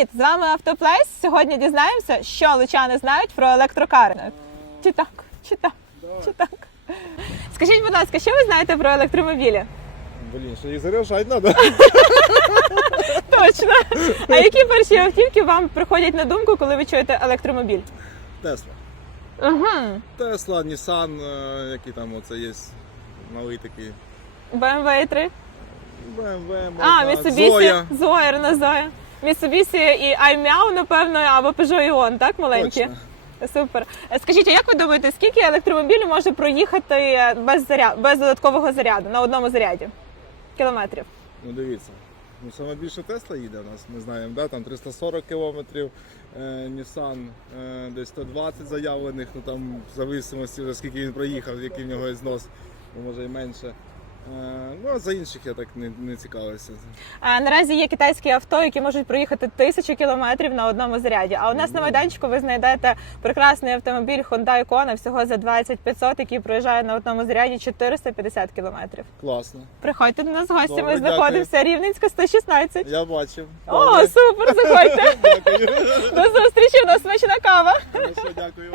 Привіт! З вами Автоплейс. Сьогодні дізнаємося, що лучани знають про електрокари. Чи так, чи так, чи так. Скажіть, будь ласка, що ви знаєте про електромобілі? Блін, що їх заряджати треба. Точно. А які перші автівки вам приходять на думку, коли ви чуєте електромобіль? Тесла. Угу. Тесла, Нісан, які там оце є малий такий. BMW 3. BMW, А, Mazda, Mitsubishi. Zoya. Zoya, Renault Zoya. Mitsubishi і iMeow, напевно, або Peugeot Ion, так, маленькі? Точно. Супер. Скажіть, а як ви думаєте, скільки електромобілів може проїхати без заряд... без додаткового заряду на одному заряді? Кілометрів. Ну дивіться. Ну, саме більше Тесла їде у нас, ми знаємо, да? там 340 кілометрів, е, Nissan е, десь 120 заявлених, ну там в зависимості вже скільки він проїхав, який в нього знос, ну, може і менше. Е, ну а за інших я так не, не цікавився. А наразі є китайські авто, які можуть проїхати тисячу кілометрів на одному заряді. А у нас на майданчику ви знайдете прекрасний автомобіль Hyundai Kona всього за 2500, який проїжджає на одному заряді 450 кілометрів. Класно. Приходьте до нас в гості. Добре, Ми дякую. знаходимося Рівненська 116. Я бачив. О, супер! Заходьте. До зустрічі. У нас смачна кава. Дякую.